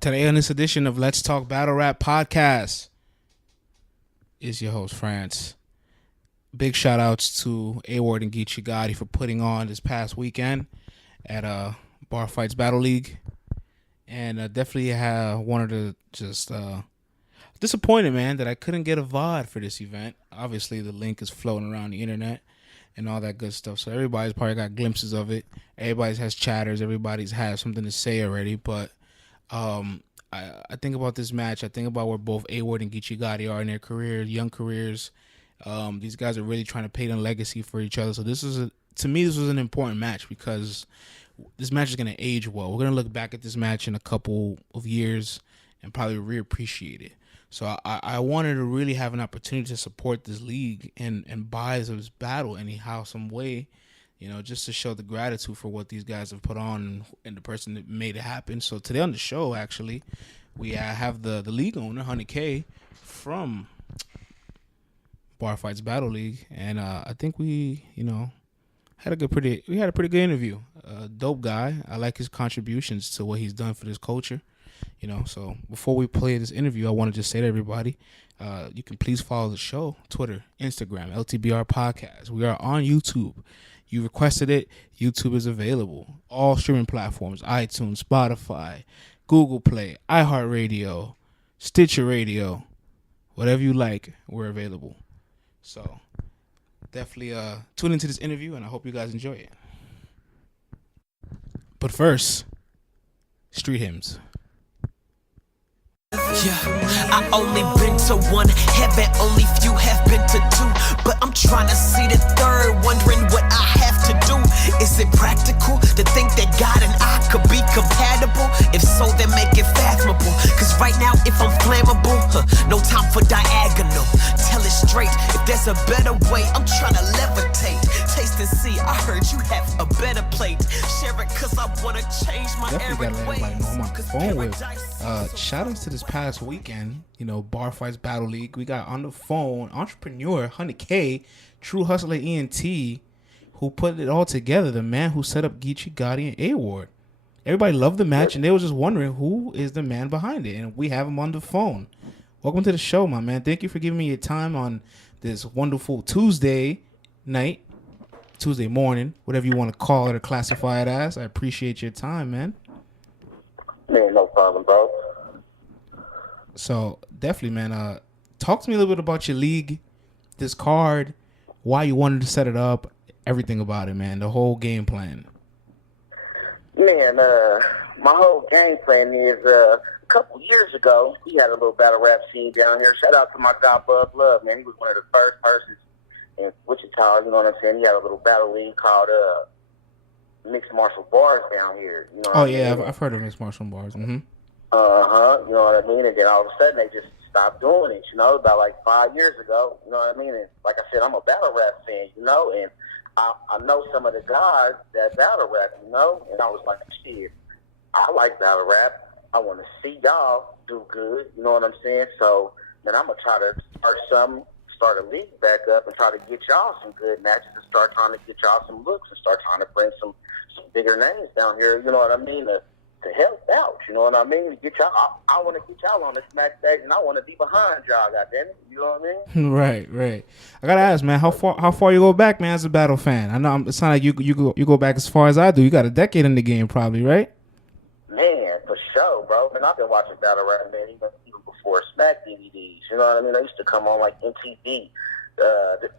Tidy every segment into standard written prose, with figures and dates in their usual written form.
Today on this edition of Let's Talk Battle Rap Podcast is your host, France. Big shout outs to A-Ward and Geechi Gotti for putting on this past weekend at Bar Fights Battle League. And definitely wanted to just disappointed, man, that I couldn't get a VOD for this event. Obviously, the link is floating around the internet and all that good stuff. So everybody's probably got glimpses of it. Everybody's has chatters. Everybody's has something to say already. But I think about this match. I think about where both A-Ward and Geechi Gotti are in their careers, young careers. These guys are really trying to paint a legacy for each other. So to me, this was an important match because this match is going to age well. We're going to look back at this match in a couple of years and probably reappreciate it. So I wanted to really have an opportunity to support this league and buy this battle anyhow, some way, just to show the gratitude for what these guys have put on and the person that made it happen. So today on the show, actually, we have the league owner, Hunnit from Bar Fights Battle League, and I think we had a pretty good interview. Dope guy. I like his contributions to what he's done for this culture. So before we play this interview, I want to just say to everybody, you can please follow the show, Twitter, Instagram, LTBR Podcast. We are on YouTube. You requested it. YouTube is available. All streaming platforms, iTunes, Spotify, Google Play, iHeartRadio, Stitcher Radio, whatever you like, we're available. So definitely tune into this interview, and I hope you guys enjoy it. But first, street hymns. Yeah, I only been to one heaven, only few have been to two. But I'm trying to see the third, wondering what I have to do. Is it practical to think that God and I could be compatible? If so, then make it fathomable. Cause right now, if I'm flammable, no time for diagonal. Tell it straight, if there's a better way, I'm trying to levitate. Taste and see, I heard you have a better plate. Share it cause I wanna change my Definitely gotta let everybody know I'm on the phone with. paradise. Shout outs to this past weekend, Bar Fights Battle League. We got on the phone entrepreneur Hunnit, True Hustler ENT, who put it all together. The man who set up Geechi Gotti and A-Ward. Everybody loved the match, and they were just wondering who is the man behind it. And we have him on the phone. Welcome to the show, my man. Thank you for giving me your time on this wonderful Tuesday night, Tuesday morning, whatever you want to call it or classify it as. I appreciate your time, man. Man, no problem, bro. So definitely, man. Talk to me a little bit about your league, this card, why you wanted to set it up, everything about it, man. The whole game plan. Man, my whole game plan is a couple years ago, we had a little battle rap scene down here. Shout out to my guy, Bub Love, man. He was one of the first persons in Wichita, you know what I'm saying? He had a little battle league called Mixed Martial Bars down here. You know what I mean? I've heard of Mixed Martial Bars. Mm-hmm. You know what I mean? And then all of a sudden they just stopped doing it, about like 5 years ago, you know what I mean? And like I said, I'm a battle rap fan, and I know some of the guys that battle rap, and I was like, shit, I like battle rap. I want to see y'all do good, you know what I'm saying? So then I'm going to try to start a league back up and try to get y'all some good matches and start trying to get y'all some looks and start trying to bring some bigger names down here, you know what I mean, to help out, you know what I mean? To get y'all, I want to get y'all on this match stage, and I want to be behind y'all, goddammit, you know what I mean? Right. I gotta ask, man, how far you go back, man, as a battle fan? I know it's not like you go back as far as I do. You got a decade in the game, probably, right? Man, for sure, bro. Man, I've been watching battle rap, man, even before Smack DVDs. You know what I mean? I used to come on like MTV.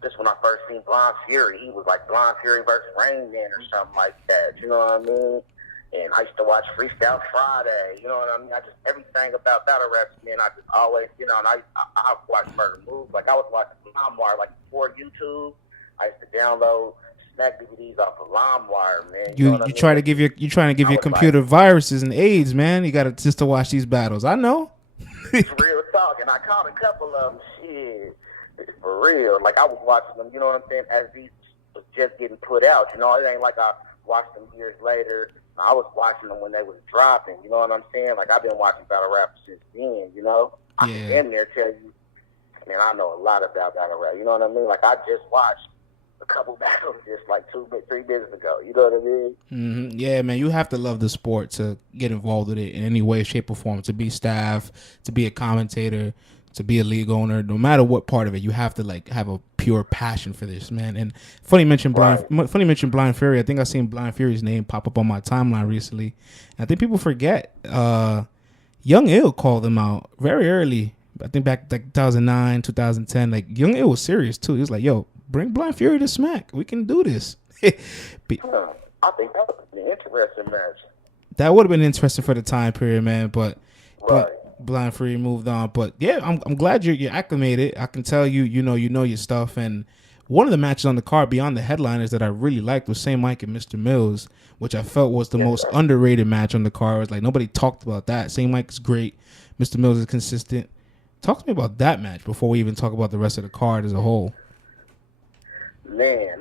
This when I first seen Blind Fury. He was like Blind Fury versus Rain Man or something like that. You know what I mean? And I used to watch Freestyle Friday. You know what I mean? I just everything about battle raps, man. I just always, and I watched Murder Moves. Like I was watching LimeWire, like before YouTube. I used to download Smack DVDs off of LimeWire, man. You trying to give your computer viruses and AIDS, man. You got to just to watch these battles. I know. Real talk, and I caught a couple of them. Shit, for real. Like I was watching them. You know what I'm saying? As these was just getting put out. It ain't like I watched them years later. I was watching them when they was dropping. You know what I'm saying? Like I've been watching battle rap since then. I can damn near tell you, man, I know a lot about battle rap. You know what I mean? Like I just watched a couple battles just like 3 minutes ago. You know what I mean? Mm-hmm. Yeah, man, you have to love the sport to get involved with it in any way, shape, or form. To be staff, to be a commentator, to be a league owner, no matter what part of it, you have to like have a pure passion for this, man. And funny you mentioned Blind Fury. I think I seen Blind Fury's name pop up on my timeline recently. And I think people forget. Young Ill called him out very early. I think back like 2009, 2010. Like Young Ill was serious too. He was like, "Yo, bring Blind Fury to Smack. We can do this." I think that would be an interesting match. That would have been interesting for the time period, man. But Right. Blind Fury moved on. But yeah, I'm glad you're acclimated. I can tell you know your stuff. And one of the matches on the card beyond the headliners that I really liked was St. Mike and Mr. Mills, which I felt was the most underrated match on the card. It was like nobody talked about that. St. Mike is great. Mr. Mills is consistent. Talk to me about that match before we even talk about the rest of the card as a whole. Man,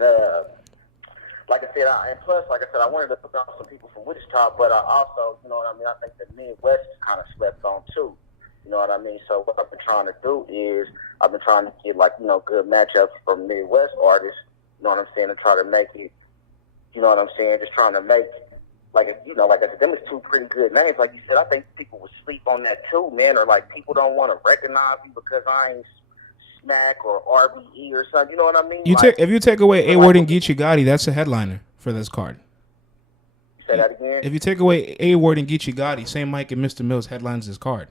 like I said, I wanted to put on some people from Wichita, but I also, you know what I mean, I think the Midwest is kind of slept on too. You know what I mean? So what I've been trying to do is I've been trying to get like, you know, good matchups from Midwest artists, you know what I'm saying, and try to make it, you know what I'm saying, just trying to make, like, you know, like I said, them is two pretty good names. Like you said, I think people would sleep on that too, man, or like people don't want to recognize me because I ain't Smack or RBE or something. You know what I mean? If you take away A-Word and Geechi Gotti, that's a headliner for this card. Say that again? If you take away A-Word and Geechi Gotti, St. Mike and Mr. Mills headlines this card.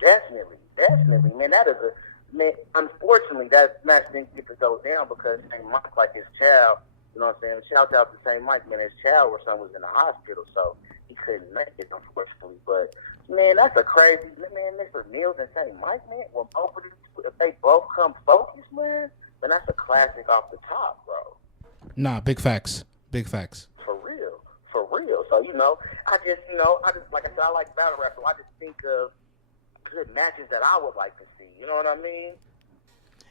Definitely. Man, that is unfortunately, that match didn't get to go down because St. Mike, like his child, you know what I'm saying? Shout out to St. Mike, man, his child or son was in the hospital, so he couldn't make it, unfortunately. But, man, that's a crazy, man, Mr. Mills and St. Mike, man, when both of these, if they both come focused, man, then that's a classic off the top, bro. Nah, big facts. For real. So, you know, I just, like I said, I like battle rap, so I just think of good matches that I would like to see. You know what I mean?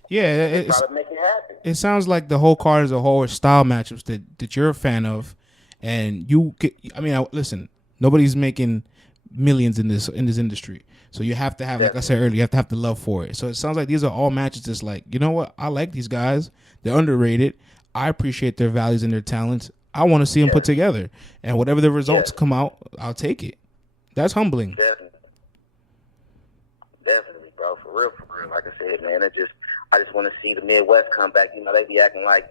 Yeah, probably make it happen. It sounds like the whole card as a whole is style matchups that you're a fan of, and listen, nobody's making millions in this industry, so you have to have, like I said earlier, you have to have the love for it. So it sounds like these are all matches that's like, you know what, I like these guys, they're underrated, I appreciate their values and their talents, I want to see them put together, and whatever the results come out, I'll take it. That's humbling. Definitely, bro. For real. Like I said, man, I just want to see the Midwest come back. You know, they be acting like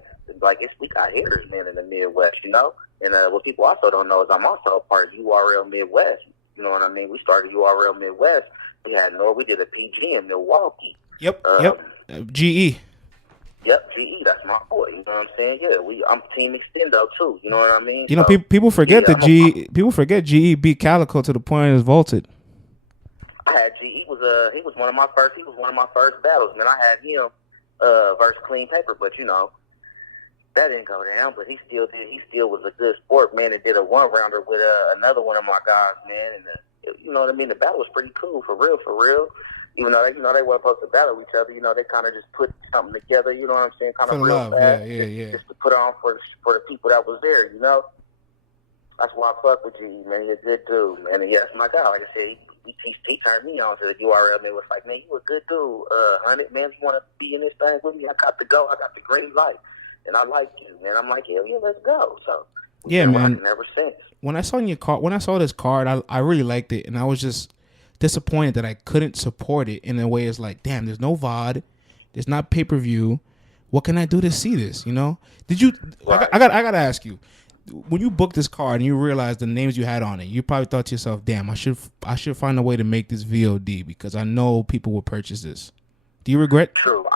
we got hitters, man, in the Midwest, you know? And what people also don't know is I'm also a part of URL Midwest. You know what I mean? We started URL Midwest. We did a PG in Milwaukee. Yep. GE. Yep, GE, that's my boy. You know what I'm saying? Yeah, I'm Team Extendo too. You know what I mean? You know, people forget that People forget GE beat Calico to the point it was vaulted. I had GE he was one of my first battles, man. I had him versus Clean Paper, but you know, that didn't go down, but he still was a good sport, man, and did a one-rounder with another one of my guys, man, and you know what I mean? The battle was pretty cool, for real. Even though they weren't supposed to battle each other, you know, they kind of just put something together, you know what I'm saying? Kind of real love. fast. Yeah. Just to put on for the people that was there, you know? That's why I fuck with GE, man. He's a good dude, man. And yeah, that's my guy. Like I said, he turned me on to the URL, man. Was like, man, you a good dude, Hunnit, man. You want to be in this thing with me? I got to go. I got the green light. And I like you, man. I'm like, yeah, let's go. So, yeah, man. Ever since. When I saw this card, I really liked it, and I was just disappointed that I couldn't support it in a way. It's like, damn, there's no VOD, there's not pay-per-view. What can I do to see this? You know? Did you? Right. I gotta ask you. When you booked this card and you realized the names you had on it, you probably thought to yourself, damn, I should find a way to make this VOD because I know people will purchase this. Do you regret? True.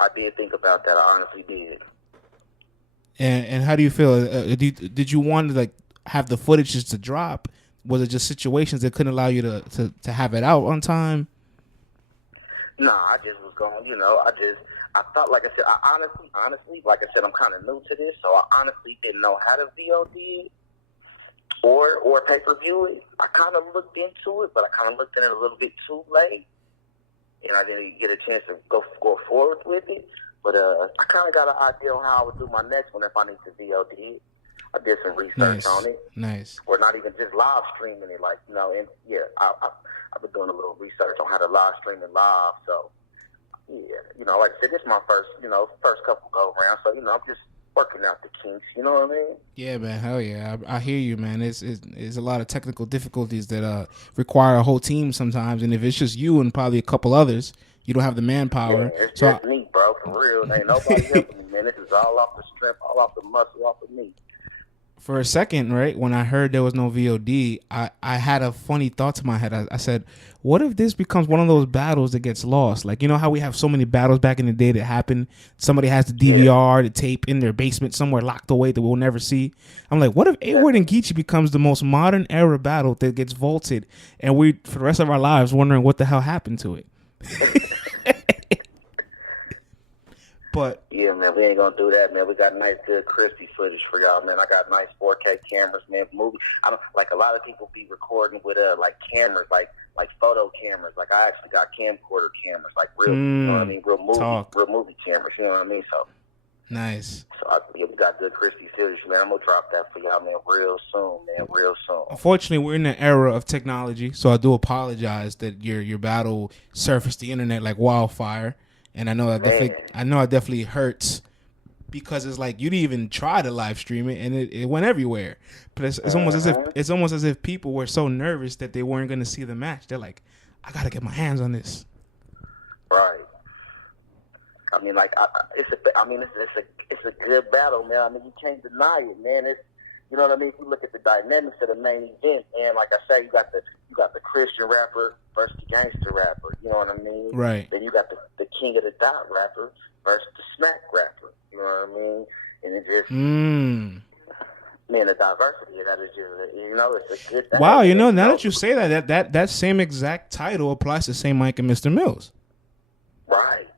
I did think about that. I honestly did. And how do you feel? Did you want to like have the footage just to drop? Was it just situations that couldn't allow you to have it out on time? No, I just was going, you know, I thought, like I said, I honestly, like I said, I'm kind of new to this, so I honestly didn't know how to VOD it or pay-per-view it. I kind of looked into it, but I kind of looked at it a little bit too late, and I didn't get a chance to go forward with it. But I kind of got an idea on how I would do my next one if I need to VOD it. I did some research on it. Nice. Or not even just live streaming it, like, you know, and yeah, I've been doing a little research on how to live stream it live, so, you know, like I said, this is my first couple go around, so you know, I'm just working out the kinks. You know what I mean? Yeah, man. Hell yeah. I hear you, man. It's a lot of technical difficulties that require a whole team sometimes, and if it's just you and probably a couple others, you don't have the manpower. Man, it's So just me, bro, for real. Ain't nobody helping me, man. This is all off the strength, all off the muscle, off of me. for a second, right, when I heard there was no VOD, I had a funny thought to my head. I said, what if this becomes one of those battles that gets lost? Like, you know how we have so many battles back in the day that happened? Somebody has the DVR, the tape in their basement somewhere locked away that we'll never see. I'm like, what if A-Ward and Geechi becomes the most modern era battle that gets vaulted, and we, for the rest of our lives, wondering what the hell happened to it? But yeah, man, we ain't gonna do that, man. We got nice, good, crispy footage for y'all, man. I got nice 4K cameras, man. I don't like a lot of people be recording with like cameras, like photo cameras. Like I actually got camcorder cameras, like real, you know what I mean, real movie cameras. You know what I mean? So nice. So we got good, crispy footage, man. I'm gonna drop that for y'all, man, real soon, man, real soon. Unfortunately, we're in the era of technology, so I do apologize that your battle surfaced the internet like wildfire. And I know that definitely hurts because it's like you didn't even try to live stream it and it went everywhere. But it's almost as if people were so nervous that they weren't going to see the match. They're like, I got to get my hands on this. Right. I mean, like it's a good battle, man. I mean, you can't deny it, man. It's, you know what I mean. If you look at the dynamics of the main event, man, like I say, you got the Christian rapper versus the gangster rapper. You know what I mean? Right. Then you got the king of the dot rapper versus the smack rapper. You know what I mean? And it just man, the diversity of that is just, you know, it's a good thing. Wow, you know, now that you say that same exact title applies to Saint Mike and Mr. Mills. Right.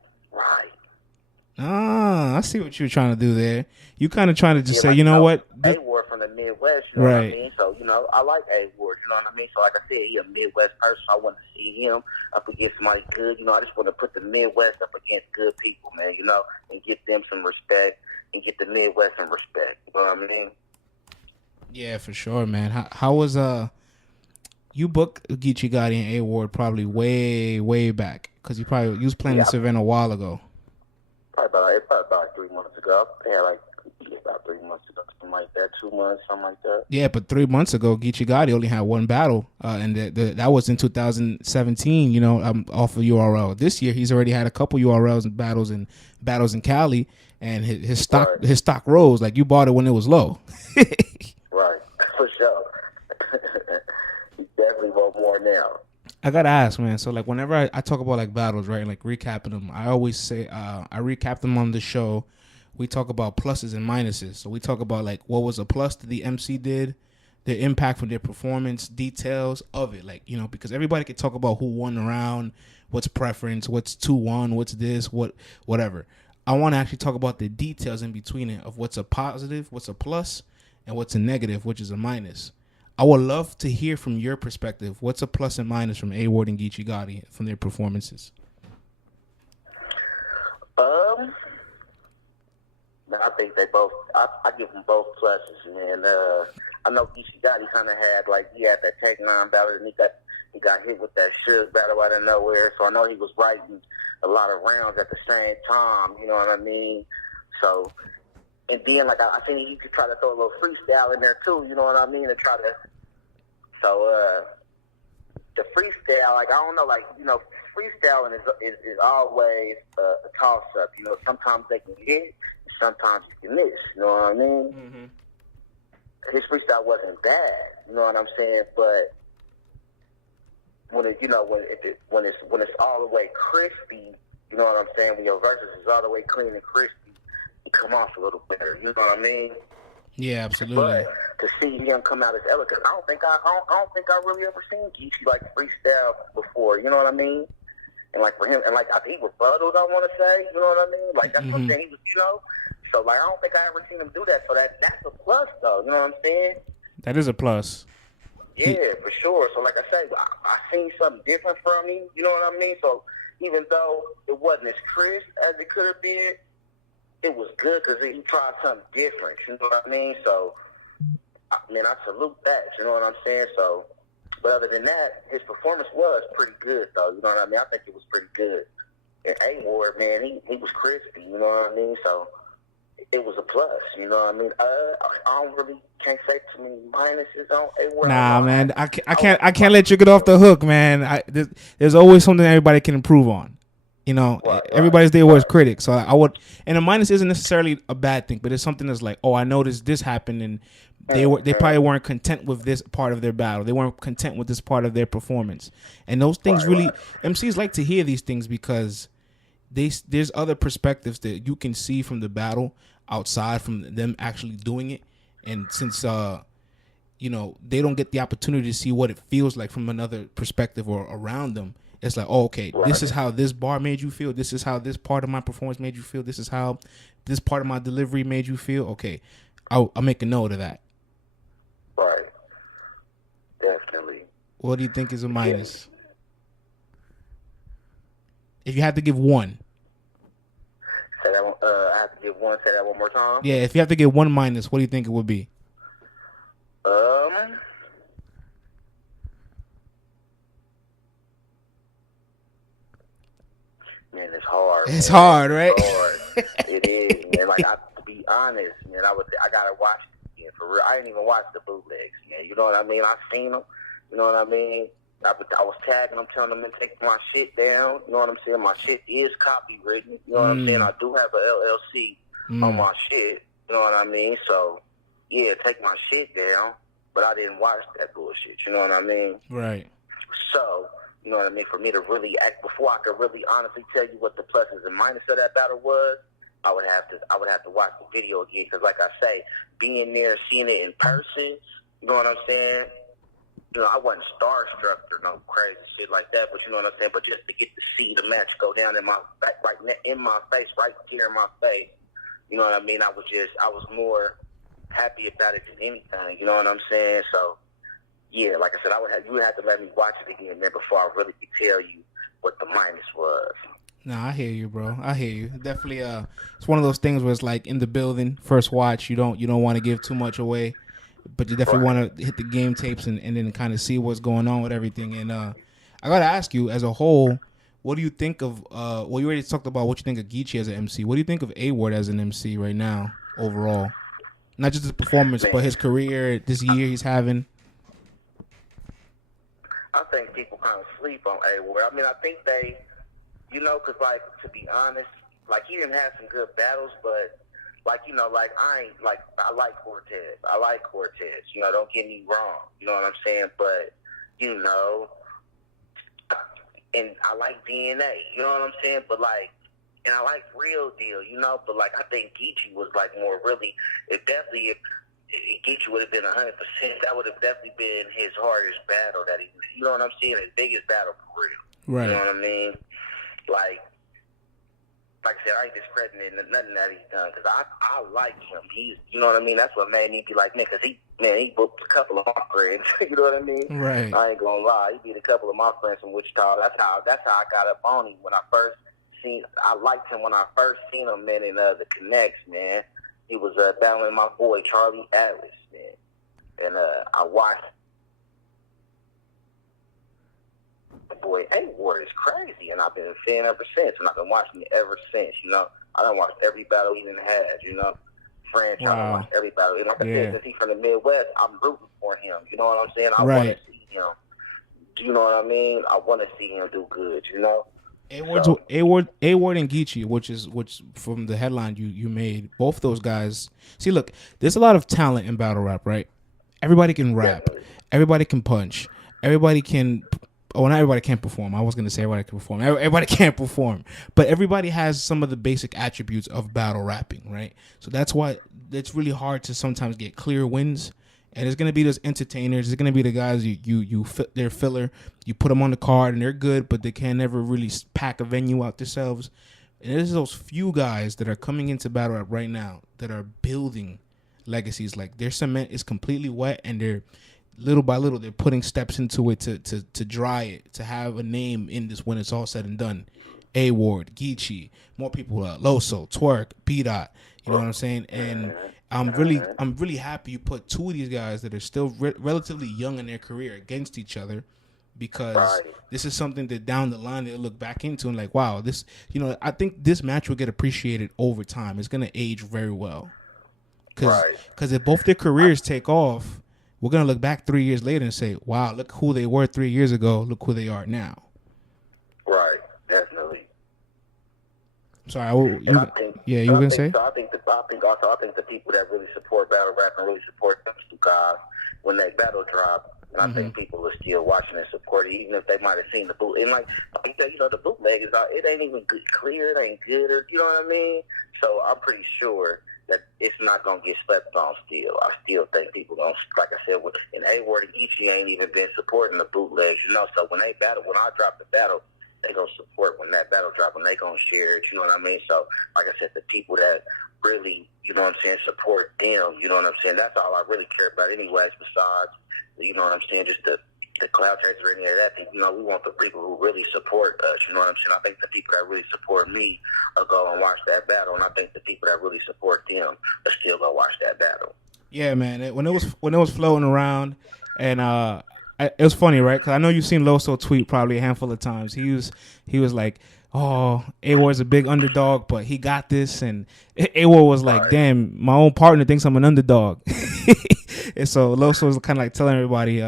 Ah, I see what you were trying to do there. You kind of trying to just say, like, you know what? A-Ward from the Midwest, you know what I mean? So, you know, I like A-Ward, you know what I mean? So, like I said, he a Midwest person. I want to see him up against somebody good. You know, I just want to put the Midwest up against good people, man, you know, and get them some respect and get the Midwest some respect. You know what I mean? Yeah, for sure, man. How was you booked Geechi Gotti and A-Ward probably way back because you was planning this event a while ago. Probably about 3 months ago. Yeah, about 3 months ago, something like that. 2 months, something like that. Yeah, but 3 months ago, Geechi Gotti only had one battle, and that was in 2017. You know, off of URL. This year, he's already had a couple URLs and battles in Cali, and his stock rose. Like you bought it when it was low. Right, for sure. He definitely want more now. I gotta ask, man. So, like, whenever I talk about like battles, right, like recapping them, I always say I recap them on the show. We talk about pluses and minuses. So we talk about like what was a plus that the MC did, the impact from their performance, details of it, like, you know, because everybody can talk about who won the round, what's preference, what's 2-1, what's this, whatever. I want to actually talk about the details in between it of what's a positive, what's a plus, and what's a negative, which is a minus. I would love to hear from your perspective. What's a plus and minus from A-Ward and Geechi Gotti from their performances? Man, I think they both. I give them both pluses, man. I know Geechi Gotti kind of he had that Take 9 battle, and he got hit with that Suge battle out of nowhere. So I know he was writing a lot of rounds at the same time. You know what I mean? So. And then, I think you could try to throw a little freestyle in there, too, you know what I mean, to try to... So, the freestyle, I don't know, freestyling is always a toss-up. You know, sometimes they can hit, sometimes you can miss, you know what I mean? Mm-hmm. His freestyle wasn't bad, you know what I'm saying, but when it's all the way crispy, you know what I'm saying, when your verses is all the way clean and crispy, come off a little better, you know what I mean? Yeah, absolutely. But to see him come out as elegant, I don't think I really ever seen Geechi freestyle before, you know what I mean? And for him, and I think he was Buddles, I want to say, you know what I mean? That's what I'm saying. He was, you know. So I don't think I ever seen him do that. So that's a plus, though. You know what I'm saying? That is a plus. Yeah, for sure. So I say, I seen something different from him. You know what I mean? So even though it wasn't as crisp as it could have been, it was good because he tried something different, you know what I mean? So, I salute that, you know what I'm saying? So, but other than that, his performance was pretty good, though, you know what I mean? I think it was pretty good. And A-Ward, man, he was crispy, you know what I mean? So it was a plus, you know what I mean? I don't really can't say too many minuses on A-Ward. Nah, man, I can't let you get off the hook, man. There's always something everybody can improve on. You know, everybody's their worst critic. So I would, and a minus isn't necessarily a bad thing, but it's something that's like, oh, I noticed this happened, and they probably weren't content with this part of their battle. They weren't content with this part of their performance, and those things MCs like to hear these things because there's other perspectives that you can see from the battle outside from them actually doing it, and since you know, they don't get the opportunity to see what it feels like from another perspective or around them. It's like, oh, okay, this is how this bar made you feel. This is how this part of my performance made you feel. This is how this part of my delivery made you feel. Okay, I'll make a note of that. Right. Definitely. What do you think is a minus? If you had to give one. Say that one, I have to give one. Say that one more time. Yeah, if you have to give one minus, what do you think it would be? Man, it's hard. It's hard, right? It's hard. It is, man. Like, to be honest, man, I gotta watch it again, for real. I didn't even watch the bootlegs, man. You know what I mean? I seen them. You know what I mean? I was tagging them, telling them to take my shit down. You know what I'm saying? My shit is copywritten. You know what I'm saying? I do have a LLC on my shit. You know what I mean? So, yeah, take my shit down. But I didn't watch that bullshit. You know what I mean? Right. So, you know what I mean? For me to really act, before I could really honestly tell you what the pluses and minuses of that battle was, I would have to watch the video again. Because, like I say, being there, seeing it in person, you know what I'm saying? You know, I wasn't starstruck or no crazy shit like that, but you know what I'm saying? But just to get to see the match go down in my in my face, right here in my face, you know what I mean? I was more happy about it than anything, you know what I'm saying? So, yeah, like I said, you would have to let me watch it again, man, before I really could tell you what the minus was. Nah, I hear you, bro. I hear you. Definitely, it's one of those things where it's like in the building, first watch, you don't want to give too much away, but you definitely want to hit the game tapes and then kind of see what's going on with everything. And I gotta ask you, as a whole, what do you think of? Well, you already talked about what you think of Geechi as an MC. What do you think of A-Ward as an MC right now, overall? Not just his performance, but his career this year he's having. I think people kind of sleep on A-Ward. I mean, I think they, you know, because, like, to be honest, like, he didn't have some good battles, but, like, you know, like, I like Cortez. I like Cortez. You know, don't get me wrong. You know what I'm saying? But, you know, and I like DNA. You know what I'm saying? But, like, and I like Real Deal, you know? But, like, I think Geechi was, like, more really, if Geechi would have been 100%, that would have definitely been his hardest battle that you know what I'm saying? His biggest battle for real. Right. You know what I mean? Like I said, I ain't discrediting nothing that he's done because I like him. He's, you know what I mean? That's what made me be like, man, because he booked a couple of my friends. You know what I mean? Right. I ain't gonna lie. He beat a couple of my friends from Wichita. That's how I got up on him when I liked him when I first seen him, man, in the Connects, man. He was battling my boy Charlie Atlas, man, and I watched. My boy A-Ward is crazy, and I've been a fan ever since, and I've been watching it ever since. You know, I done watched every battle he done had. You know, franchise, I done watched every battle. And like I said, since he's from the Midwest, I'm rooting for him. You know what I'm saying? I want to see him. Do you know what I mean? I want to see him do good. You know. A-Ward and Geechi, which from the headline you made, both those guys. See, look, there's a lot of talent in battle rap, right? Everybody can rap, everybody can punch, everybody can. Oh, not everybody can perform. I was gonna say everybody can perform. Everybody can't perform, but everybody has some of the basic attributes of battle rapping, right? So that's why it's really hard to sometimes get clear wins. And it's gonna be those entertainers. It's gonna be the guys they're filler. You put them on the card and they're good, but they can never really pack a venue out themselves. And there's those few guys that are coming into battle rap right now that are building legacies. Like their cement is completely wet, and they're little by little they're putting steps into it to dry it, to have a name in this when it's all said and done. A-Ward, Geechi, more people, Loso, Twerk, B-Dot. You know what I'm saying? And I'm really happy you put two of these guys that are still relatively young in their career against each other, because Right. this is something that down the line they'll look back into and like, wow, this, I think this match will get appreciated over time. It's going to age very well. Right. Because if both their careers take off, we're going to look back 3 years later and say, wow, look who they were 3 years ago. Look who they are now. Right. Definitely. Sorry, And I think, you were going to say? so. I think the people that really support battle rap and really support those two guys when they battle drop, and I think people are still watching and supporting, even if they might have seen the boot. And like you said, the bootleg is out. It ain't even good, clear. It ain't good. Or, you know what I mean? So I'm pretty sure that it's not gonna get slept on. Still, I still think people gonna, like I said, and A-Ward and Geeci ain't even been supporting the bootlegs. So when they battle, when I drop the battle, they gonna support when that battle drop, and they gonna share it, you know what I mean? So, like I said, the people that really, you know what I'm saying, support them, you know what I'm saying, that's all I really care about anyways, besides, you know what I'm saying, just the cloud chasers or any of that thing. We want the people who really support us, you know what I'm saying? I think the people that really support me will go and watch that battle, and I think the people that really support them will still go watch that battle. Yeah, man. When it was floating around, and it was funny, right? Because I know you've seen Loso tweet probably a handful of times. He was like, "Oh, A-Ward's a big underdog, but he got this," and A-Ward was like, "Damn, my own partner thinks I'm an underdog," and so Loso was kind of like telling everybody,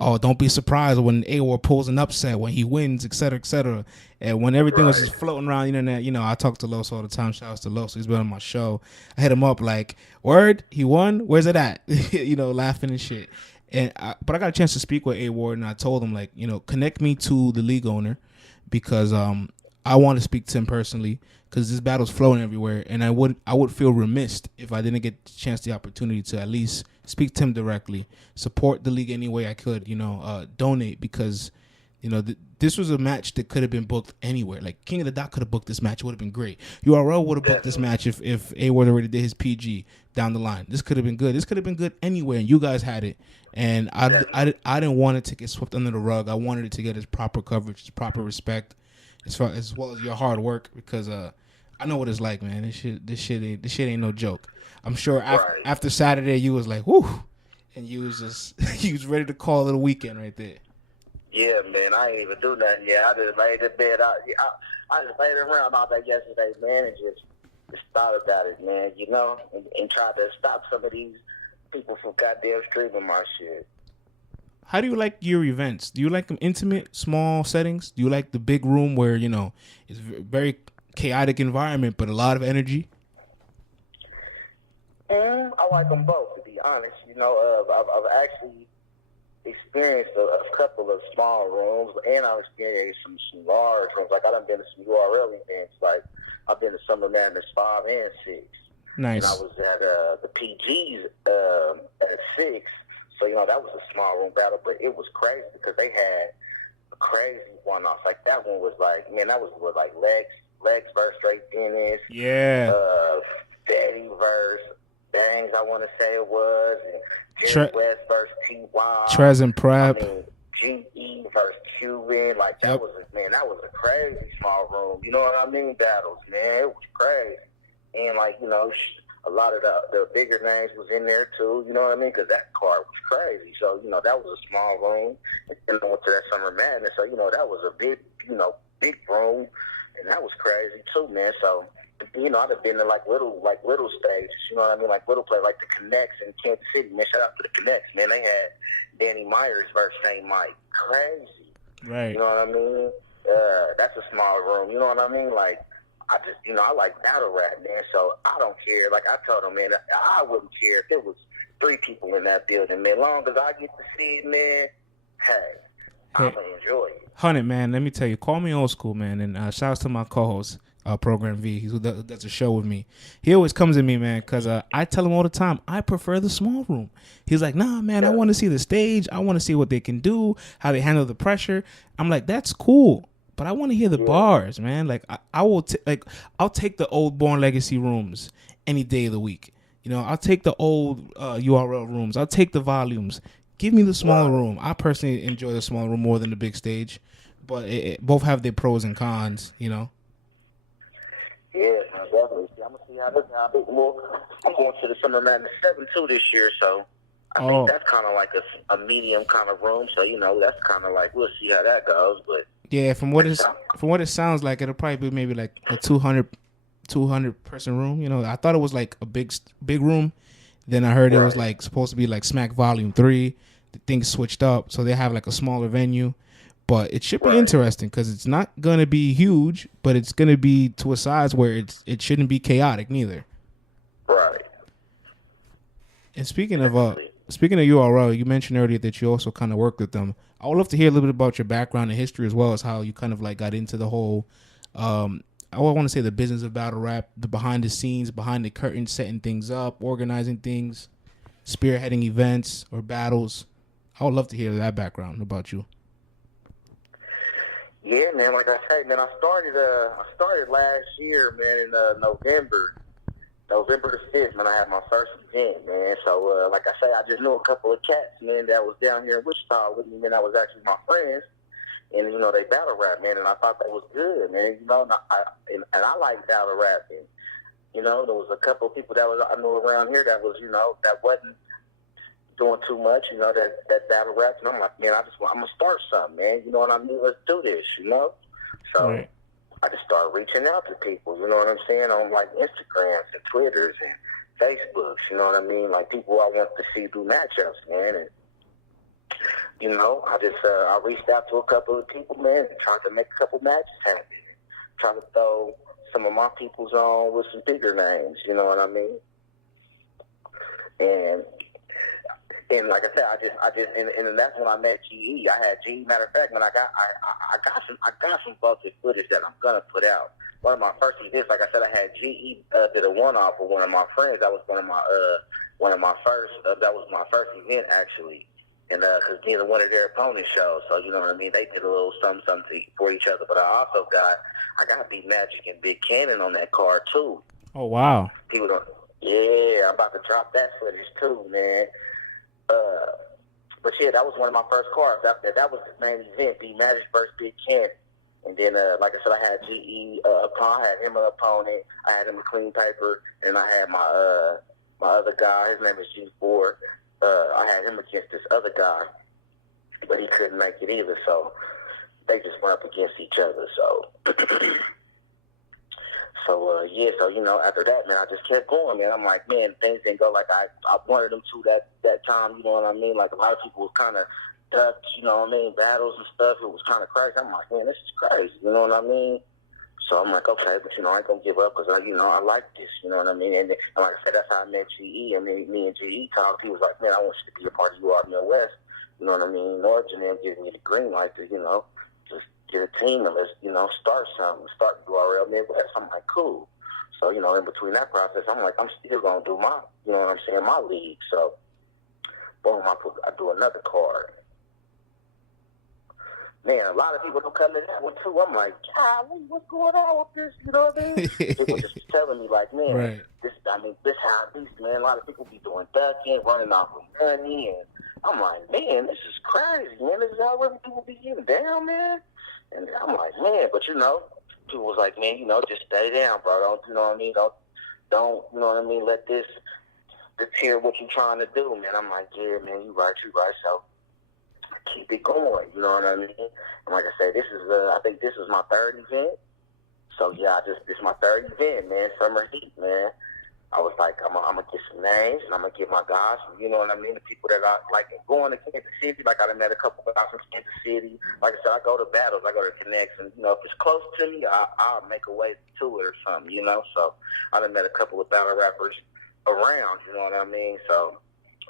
"Oh, don't be surprised when A-Ward pulls an upset when he wins, et cetera, et cetera." And when everything was just floating around the internet, I talk to Loso all the time. Shout out to Loso. He's been on my show. I hit him up like, "Word, he won? Where's it at?" Laughing and shit. But I got a chance to speak with A-Ward, and I told him, like, connect me to the league owner because I want to speak to him personally because this battle's flowing everywhere, and I would feel remiss if I didn't get the opportunity to at least speak to him directly, support the league any way I could, donate because, this was a match that could have been booked anywhere. Like King of the Dot could have booked this match; it would have been great. URL would have booked this match if A-Ward already did his PG down the line. This could have been good. This could have been good anywhere, and you guys had it. And I didn't want it to get swept under the rug. I wanted it to get its proper coverage, its proper respect, as well as your hard work, because I know what it's like, man. This shit ain't no joke. I'm sure after Saturday you was like, whoo, and you was just you was ready to call it a weekend right there. Yeah, man, I ain't even do nothing yet. I just laid in bed. I just laid around all day yesterday, man, and just thought about it, man, and tried to stop some of these people from goddamn streaming my shit. How do you like your events? Do you like them intimate, small settings? Do you like the big room where, it's a very chaotic environment, but a lot of energy? I like them both, to be honest. I've actually experienced a couple of small rooms, and I've experienced some large rooms. Like, I done been to some URL events. Like, I've been to Summer Madness 5 and 6. Nice. And I was at the PGs at 6. So, that was a small room battle, but it was crazy because they had a crazy one-off. Like, that one was like, man, that was with, like, Legs versus Straight Dennis. Yeah. Daddy versus Bangs, I want to say it was. And Jerry West versus T.Y. Trez and Prep. G.E. versus Cuban. Like, that was a crazy small room. You know what I mean? Battles, man. It was crazy. And, like, a lot of the bigger names was in there, too. You know what I mean? Because that card was crazy. So, that was a small room. And then I went to that Summer Madness. So, that was a big room. And that was crazy, too, man. So, I'd have been in like little stages, you know what I mean? Like little play, like the Connects in Kansas City, man. Shout out to the Connects, man. They had Danny Myers versus St. Mike. Crazy. Right. You know what I mean? That's a small room, you know what I mean? Like, I just, I like battle rap, man. So I don't care. Like I told them, man, I wouldn't care if it was 3 people in that building, man. Long as I get to see it, man, hey, I'm going to enjoy it. Hunnit, man, let me tell you, call me old school, man. And shout out to my co-host, Program V, who does a show with me. He always comes at me, man, because I tell him all the time, I prefer the small room. He's like, nah, man, I want to see the stage. I want to see what they can do, how they handle the pressure. I'm like, that's cool, but I want to hear the bars, man. Like, I'll take the old Born Legacy rooms any day of the week. I'll take the old URL rooms. I'll take the volumes. Give me the small room. I personally enjoy the small room more than the big stage, but both have their pros and cons, Yeah, definitely. I'm gonna see how this happens. Well, I'm going to the Summer Madness 7 too this year, so I think that's kind of like a medium kind of room. So that's kind of like we'll see how that goes. But yeah, from what it sounds like, it'll probably be maybe like a 200 person room. I thought it was like a big room. Then I heard it was like supposed to be like Smack Volume 3. The things switched up, so they have like a smaller venue. But it should be interesting because it's not gonna be huge, but it's gonna be to a size where it shouldn't be chaotic neither. Right. And speaking of URL, you mentioned earlier that you also kind of worked with them. I would love to hear a little bit about your background and history as well as how you kind of like got into the whole. I want to say the business of battle rap, the behind the scenes, behind the curtain, setting things up, organizing things, spearheading events or battles. I would love to hear that background about you. Yeah, man. Like I say, man, I started last year, man, in November the 5th, man. I had my first event, man. So, like I say, I just knew a couple of cats, man, that was down here in Wichita with me, man. That was actually my friends, and they battle rap, man. And I thought that was good, man. And I like battle rapping. There was a couple of people that I knew around here that was, that wasn't doing too much, that battle rap. And I'm like, man, I'm gonna start something, man. You know what I mean? Let's do this, So I just started reaching out to people, you know what I'm saying, on like Instagrams and Twitters and Facebooks, you know what I mean? Like people I want to see do matchups, man. And I reached out to a couple of people, man, and tried to make a couple matches happen. Trying to throw some of my peoples on with some bigger names, you know what I mean? And like I said, and that's when I met GE. I had GE. Matter of fact, when I got some busted footage that I'm gonna put out. One of my first events, like I said, I had GE did a one-off with one of my friends. That was that was my first event actually, and because neither one of their opponents shows, so you know what I mean. They did a little something for each other. But I got Big Magic and Big Cannon on that card too. Oh wow! People don't. Yeah, I'm about to drop that footage too, man. But yeah, that was one of my first cards. That was the main event, Big Magic versus Big Cannon. And then, like I said, I had GE I had him an opponent. I had him a clean paper, and I had my other guy. His name is G4. I had him against this other guy, but he couldn't make it either. So they just went up against each other. So, after that, man, I just kept going, man. I'm like, man, things didn't go like I wanted them to that time. You know what I mean? Like a lot of people was kind of ducked, you know what I mean, battles and stuff. It was kind of crazy. I'm like, man, this is crazy. You know what I mean? So I'm like, okay, but I ain't gonna give up because I like this. You know what I mean? And like I said, that's how I met GE. And then me and GE talked. He was like, man, I want you to be a part of UR Midwest. You know what I mean? North and them giving me the green light to, just get a team and let's, start something, start URL Midwest. I'm like, cool. So, in between that process, I'm like, I'm still gonna do my, my league. So, boom, I do another card. Man, a lot of people don't come to that one too. I'm like, golly, what's going on with this? You know what I mean? People just telling me like, man, this how this, man. A lot of people be doing ducking, running off with money, and I'm like, man, this is crazy, man. This is how people be getting down, man. And I'm like, man, but people was like, man, just stay down, bro. Don't, you know what I mean? Don't, you know what I mean? Let this deter what you're trying to do, man. I'm like, yeah, man, you right. So keep it going, you know what I mean? And like I said, I think this is my third event. So yeah, this is my third event, man. Summer Heat, man. I was like, I'm gonna get some names and I'm gonna get my guys, you know what I mean? The people that I like going to Kansas City, like I done met a couple of guys from Kansas City. Like I said, I go to battles, I go to connects, and if it's close to me, I'll make a way to it or something, So I done met a couple of battle rappers around, you know what I mean? So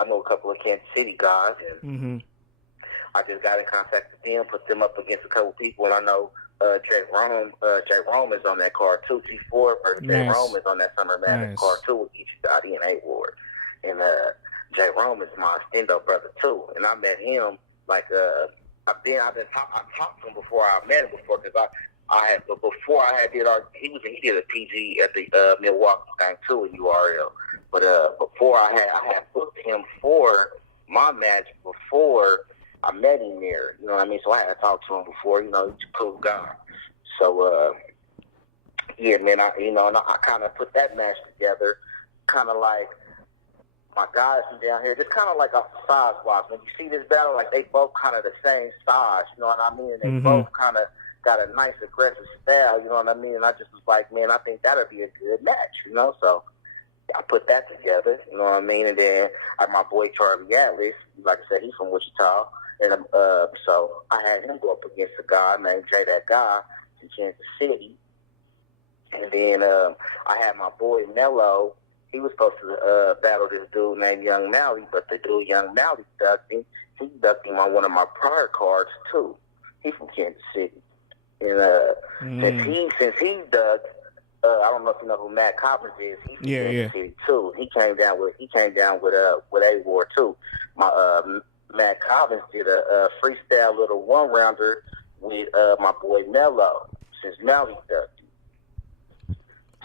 I know a couple of Kansas City guys, and I just got in contact with them, put them up against a couple people, and I know Jay Rome is on that card too. G4 versus Jay Rome is on that Summer Madness card too with Geechi Gotti and A-Ward. And Jay Rome is my extendo brother too. And I met him like I talked to him before I met him before because he did a PG at the Milwaukee thing too in URL. But before I had booked him for my match before I met him there, you know what I mean? So I had to talk to him before, he's a cool guy. So, yeah, man, I kind of put that match together, kind of like my guys from down here, just kind of like off the size wise. When you see this battle, like they both kind of the same size, you know what I mean? And they both kind of got a nice aggressive style, you know what I mean? And I just was like, man, I think that'll be a good match, you know? So I put that together, you know what I mean? And then my boy Charlie Atlas, like I said, he's from Wichita, and so I had him go up against a guy named Jay That Guy in Kansas City. And then I had my boy Mello. He was supposed to battle this dude named Young Mally, but the dude Young Mally ducked him. He ducked him on one of my prior cards too. He's from Kansas City, and since he ducked, I don't know if you know who Matt Coppins is. He's from Kansas City too. He came down with A-War too. My Matt Coppins did a freestyle little one rounder with my boy Mello. Since Mally ducked.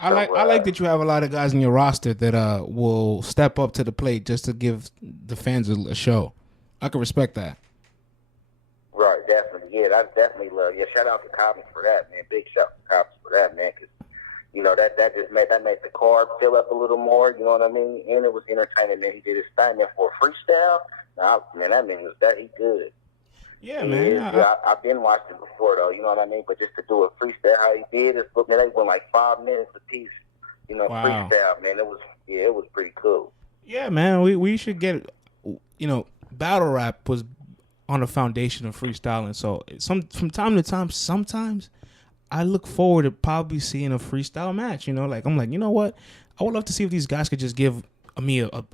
I like that you have a lot of guys in your roster that will step up to the plate just to give the fans a show. I can respect that. Right, definitely. Yeah, that's definitely love. Yeah, shout out to Cobbins for that, man. Big shout out to Cobbins for that, man. Because you know that just made the card fill up a little more. You know what I mean? And it was entertaining. Man, he did his thing. Man, for a freestyle, man, that man was he good. Yeah, man. I've been watching it before, though. You know what I mean? But just to do a freestyle, how he did it, man, they went like 5 minutes a piece. You know, wow. Freestyle, man. It was pretty cool. Yeah, man. We should get, you know, battle rap was on the foundation of freestyling. So from time to time, sometimes I look forward to probably seeing a freestyle match. You know, like I'm like, you know what? I would love to see if these guys could just give me a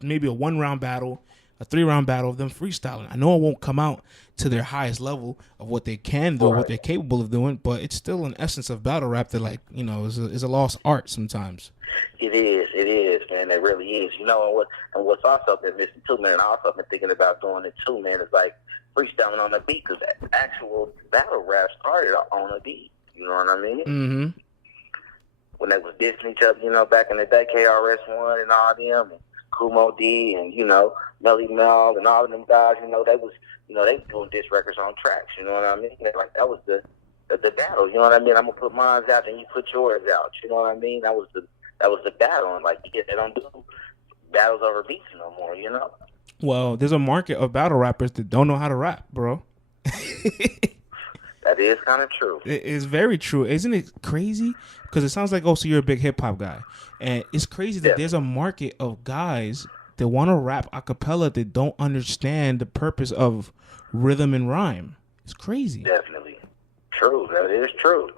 maybe a 1-round battle, a 3-round battle of them freestyling. I know it won't come out to their highest level of what they can do, what they're capable of doing, but it's still an essence of battle rap that, like, you know, is a lost art sometimes. It is, man. It really is. You know, and what's also been missing too, man. I also been thinking about doing it too, man. It's like freestyling on the beat, because actual battle rap started on a beat. You know what I mean? Mm-hmm. When they was dissing each other, you know, back in the day, KRS-One and all them, and Kumo D, and you know, Melly Mel, and all of them guys. You know, they was doing diss records on tracks. You know what I mean? Like that was the battle. You know what I mean? I'm gonna put mine out, and you put yours out. You know what I mean? That was the battle, and like they don't do battles over beats no more. You know? Well, there's a market of battle rappers that don't know how to rap, bro. That is kind of true. It is very true. Isn't it crazy? Because it sounds like also you're a big hip hop guy, and it's crazy that there's a market of guys that want to rap a cappella that don't understand the purpose of rhythm and rhyme. It's crazy. Definitely true. That is true.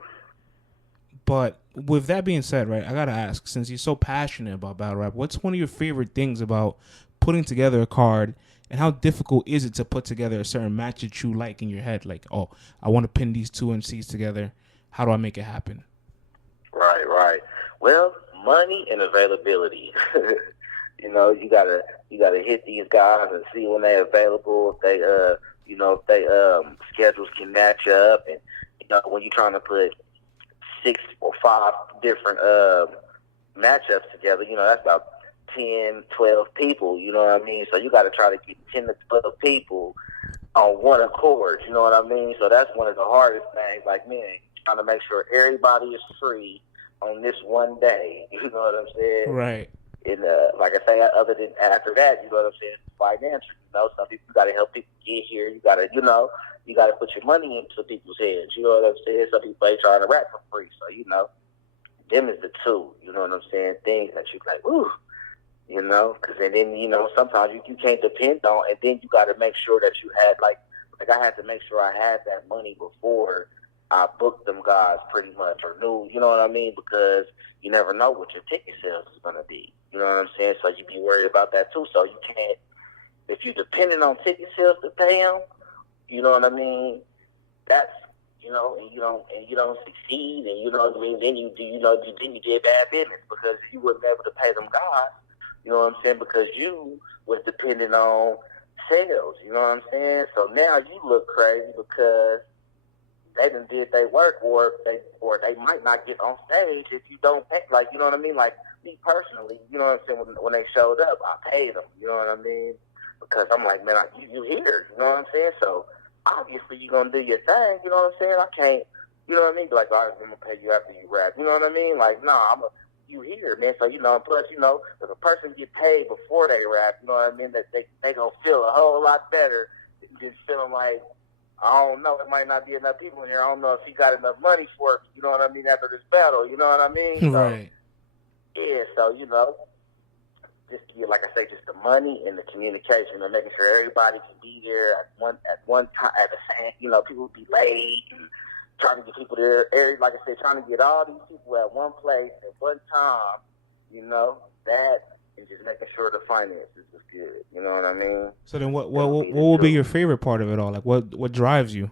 But with that being said, right, I gotta ask, since you're so passionate about battle rap, what's one of your favorite things about putting together a card, and how difficult is it to put together a certain match that you like in your head? Like, oh, I want to pin these two MCs together. How do I make it happen? Right. Well, money and availability. You know, you gotta hit these guys and see when they're available. If they schedules can match up, and you know, when you're trying to put 6 or 5 different matchups together, you know, that's about 10, 12 people, you know what I mean? So you got to try to get 10 to 12 people on one accord, you know what I mean? So that's one of the hardest things, like, man, trying to make sure everybody is free on this one day, you know what I'm saying? Right. And like I say, other than after that, you know what I'm saying, financial, you know, some people, you got to help people get here, you got to, you know, you got to put your money into people's heads, you know what I'm saying? Some people ain't trying to rap for free, so, you know, them is the two, you know what I'm saying, things that you like, ooh, you know, because then, you know, sometimes you can't depend on, and then you got to make sure that you had, like I had to make sure I had that money before I booked them guys pretty much, or knew, you know what I mean, because you never know what your ticket sales is going to be, you know what I'm saying, so you be worried about that too, so you can't, if you're depending on ticket sales to pay them, you know what I mean, that's, you know, and you don't succeed, and you know what I mean, then you did bad business, because you wasn't able to pay them guys, you know what I'm saying, because you was depending on sales, you know what I'm saying, so now you look crazy because they done did their work, or they might not get on stage if you don't pay, like, you know what I mean, like, me personally, you know what I'm saying, when they showed up, I paid them, you know what I mean, because I'm like, man, you here, you know what I'm saying, so obviously you're going to do your thing, you know what I'm saying, I can't, you know what I mean, be like, all right, I'm going to pay you after you rap, you know what I mean, like, nah, you here, man. So, and plus, if a person get paid before they rap, you know what I mean, that they gonna feel a whole lot better than just feeling like, I don't know, it might not be enough people in here. I don't know if he got enough money for it, you know what I mean, after this battle, you know what I mean? So, Right. yeah, so, just, like I say, just the money and the communication and making sure everybody can be there at one time, at the same, people be late and trying to get people there, like I said, trying to get all these people at one place at one time, that, and just making sure the finances is good, you know what I mean? So then what will be your favorite part of it all? Like what drives you?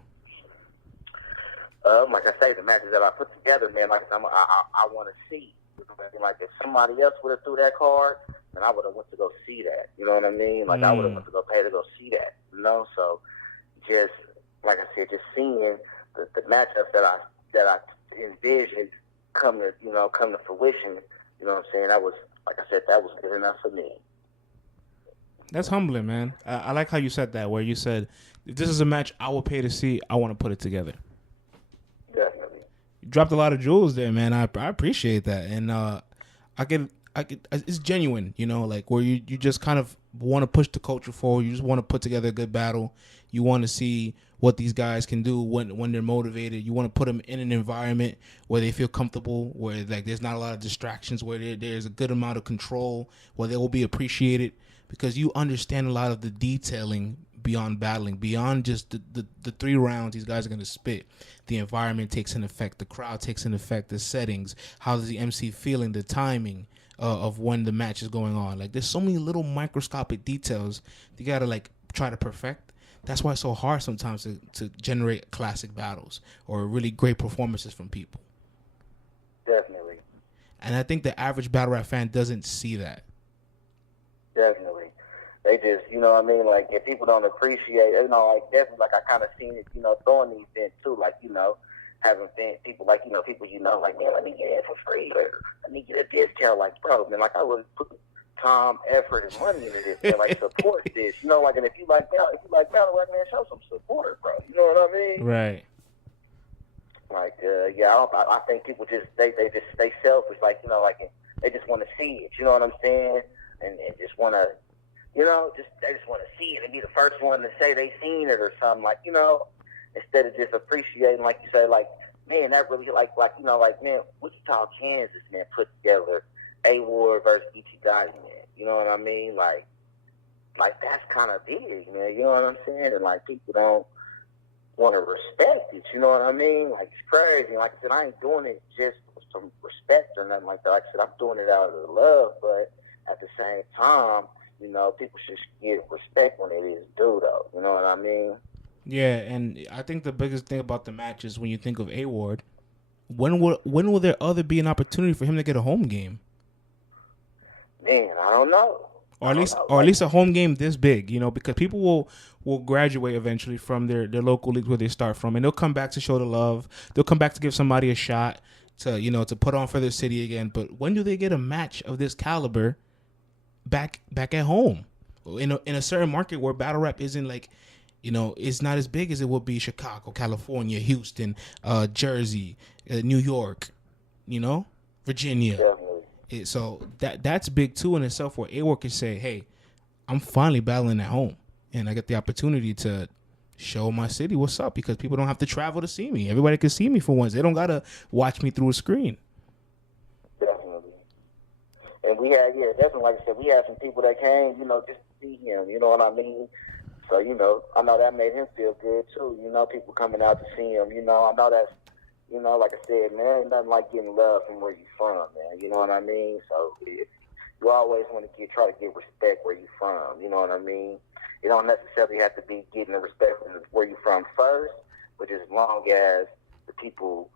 Like I say, the matches that I put together, man, like I want to see. Like if somebody else would have threw that card, then I would have went to go see that. You know what I mean? Like I would have went to go pay to go see that. So just like I said, just seeing the matchups that I envisioned come to fruition. You know what I'm saying? That was, like I said, that was good enough for me. That's humbling, man. I like how you said that, where you said, if this is a match I will pay to see, I want to put it together. Definitely. You dropped a lot of jewels there, man. I appreciate that. And I get it's genuine, like where you just kind of want to push the culture forward. You just want to put together a good battle. You want to see what these guys can do when they're motivated. You want to put them in an environment where they feel comfortable, where like there's not a lot of distractions, where there's a good amount of control, where they will be appreciated, because you understand a lot of the detailing beyond battling, beyond just the 3 rounds these guys are going to spit. The environment takes an effect. The crowd takes an effect. The settings. How does the MC feeling? The timing of when the match is going on. Like there's so many little microscopic details you got to like try to perfect. That's why it's so hard sometimes to generate classic battles or really great performances from people. Definitely. And I think the average battle rap fan doesn't see that. Definitely. They just, like if people don't appreciate, like definitely, like I kind of seen it, throwing these events too, like, having people like, people, like, man, let me get in for free, or let me get a discount, like, bro, man, like I would put time, effort, and money into this, man, like support this, like, and if you like battle rap, man, show some support, bro, you know what I mean? Right. Like, I think people just, they selfish, like, like they just want to see it, you know what I'm saying? And just want to, they just want to see it and be the first one to say they seen it or something, like, instead of just appreciating, like you say, like, man, that really, like, man, Wichita, Kansas, man, put together A-Ward versus Geechi Gotti, man, you know what I mean? Like that's kind of big, man, you know what I'm saying? And, like, people don't want to respect it, you know what I mean? Like, it's crazy. Like I said, I ain't doing it just for some respect or nothing like that. Like I said, I'm doing it out of love, but at the same time, people should get respect when it is due, though. You know what I mean? Yeah, and I think the biggest thing about the match is when you think of A-Ward, when will there be an opportunity for him to get a home game? Man, I don't know. Or at least a home game this big, because people will graduate eventually from their local leagues where they start from, and they'll come back to show the love. They'll come back to give somebody a shot to put on for their city again. But when do they get a match of this caliber back at home in a certain market where battle rap isn't like, it's not as big as it would be Chicago, California, Houston, Jersey, New York, Virginia. Definitely. So that's big too in itself, where A-Ward can say, hey, I'm finally battling at home and I get the opportunity to show my city what's up, because people don't have to travel to see me. Everybody can see me for once. They don't got to watch me through a screen. Definitely. And we had, definitely, like I said, we had some people that came, just to see him, you know what I mean? So, I know that made him feel good, too. People coming out to see him. I know that's, like I said, man, ain't nothing like getting love from where you from, man. You know what I mean? So, you always want to try to get respect where you from. You know what I mean? You don't necessarily have to be getting the respect from where you from first, but as long as the people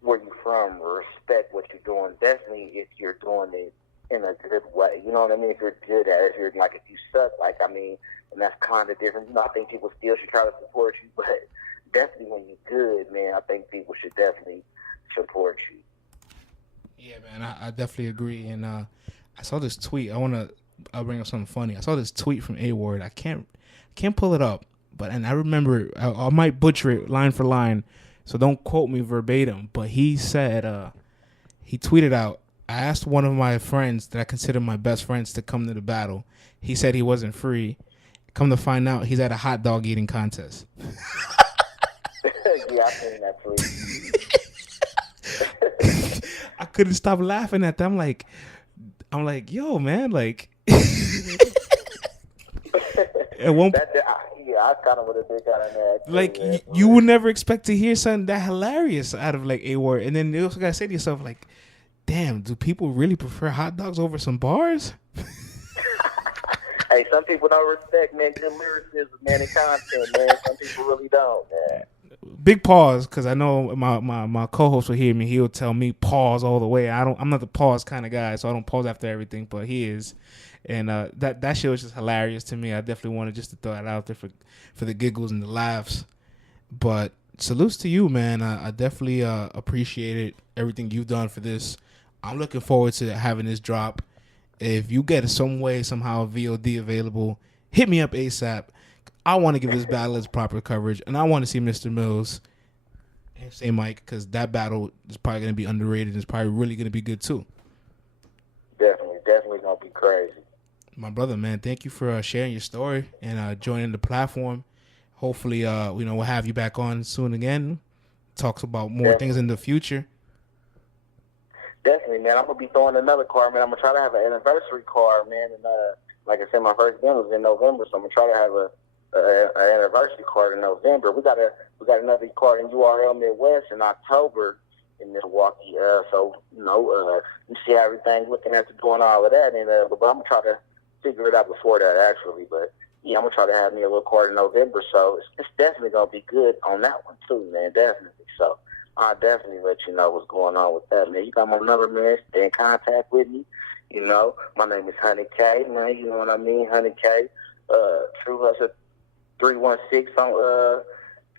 where you from respect what you're doing, definitely if you're doing it in a good way. You know what I mean? If you're good at it, if you suck, and that's kind of different. I think people still should try to support you, but definitely when you're good, man, I think people should definitely support you. Yeah, man, I definitely agree. And I saw this tweet. I'll bring up something funny. I saw this tweet from A-Ward. I can't pull it up, and I remember I might butcher it line for line, so don't quote me verbatim. But he said he tweeted out, I asked one of my friends that I consider my best friends to come to the battle. He said he wasn't free. Come to find out, he's at a hot dog eating contest. Yeah, I seen that tweet. I couldn't stop laughing at that. I'm like, yo, man, like. At one, Yeah, I kind of would have been kind of mad. like you would never expect to hear something that hilarious out of like a word, and then you also gotta say to yourself, like, damn, do people really prefer hot dogs over some bars? Hey, some people don't respect, man, good lyricism, man, and content, man. Some people really don't, man. Big pause, because I know my co-host will hear me. He'll tell me pause all the way. I'm not the pause kind of guy, so I don't pause after everything, but he is. And that shit was just hilarious to me. I definitely wanted just to throw that out there for the giggles and the laughs. But salutes to you, man. I definitely appreciated everything you've done for this. I'm looking forward to having this drop. If you get it some way, somehow, VOD available, hit me up ASAP. I want to give this battle its proper coverage, and I want to see Mr. Mills and St. Mike, because that battle is probably going to be underrated. It's probably really going to be good, too. Definitely going to be crazy. My brother, man, thank you for sharing your story and joining the platform. Hopefully, we'll have you back on soon again. Talks about more things in the future. Definitely, man. I'm gonna be throwing another card, man. I'm gonna try to have an anniversary card, man. And like I said, my first game was in November, so I'm gonna try to have an anniversary card in November. We got another card in URL Midwest in October in Milwaukee. So you see how everything's looking after doing all of that, and but I'm gonna try to figure it out before that, actually. But yeah, I'm gonna try to have me a little card in November, so it's definitely gonna be good on that one too, man. Definitely. So I'll definitely let you know what's going on with that, man. You got my number, man. Stay in contact with me. My name is Hunnit K, man. You know what I mean, Hunnit K. True Hustler 316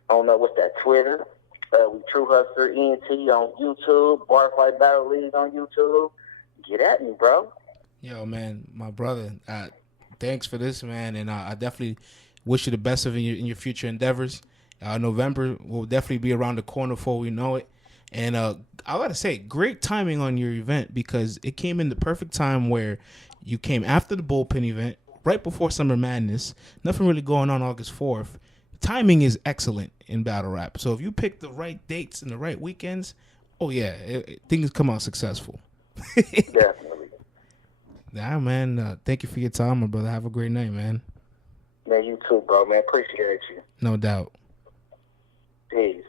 on what's that, Twitter. We True Hustler ENT on YouTube. Barfight Battle League on YouTube. Get at me, bro. Yo, man, my brother. Thanks for this, man, and I definitely wish you the best of in your future endeavors. November will definitely be around the corner before we know it. And I gotta say, great timing on your event, because it came in the perfect time where you came after the bullpen event, right before Summer Madness. Nothing really going on August 4th. Timing is excellent in battle rap. So if you pick the right dates and the right weekends, oh yeah, things come out successful. Definitely. Nah, man. Thank you for your time, my brother. Have a great night, man. Man, you too, bro, man. Appreciate you. No doubt. Peace.